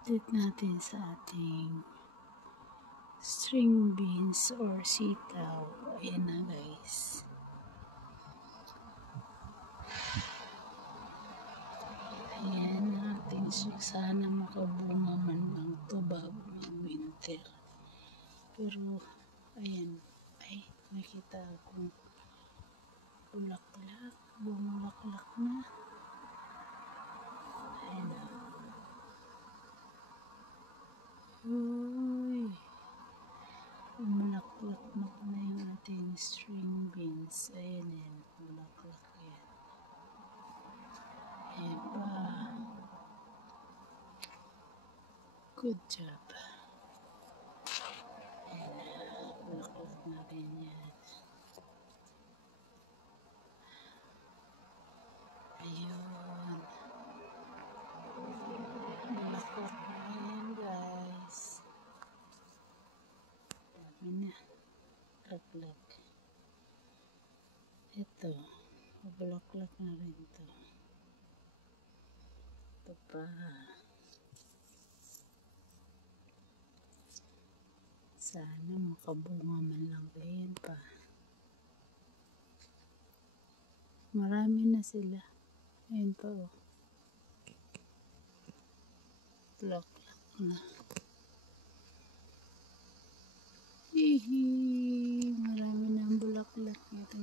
update natin sa ating string beans or sitaw. Ayan na guys. Ayan natin. Sana makabunga man lang ito bago mag-winter. Pero ayan. Ay, nakita akong bulaklak. Bumulaklak na. Ayan na. Uy. Bumulaklak na yung ating string beans. Ayan yan. Bulaklak yan. Ayan pa. Good job. Ayan na. Bulaklak na rin yan. Ayun. Bulaklak na yan guys. Dami na. Bulaklak. Ito. Bulaklak na rin ito. Ito pa. Sana makabunga man lang. Ayan pa. Marami na sila. Ayan pa oh. Bulaklak na. Hihi. Marami na ang bulaklak. Ito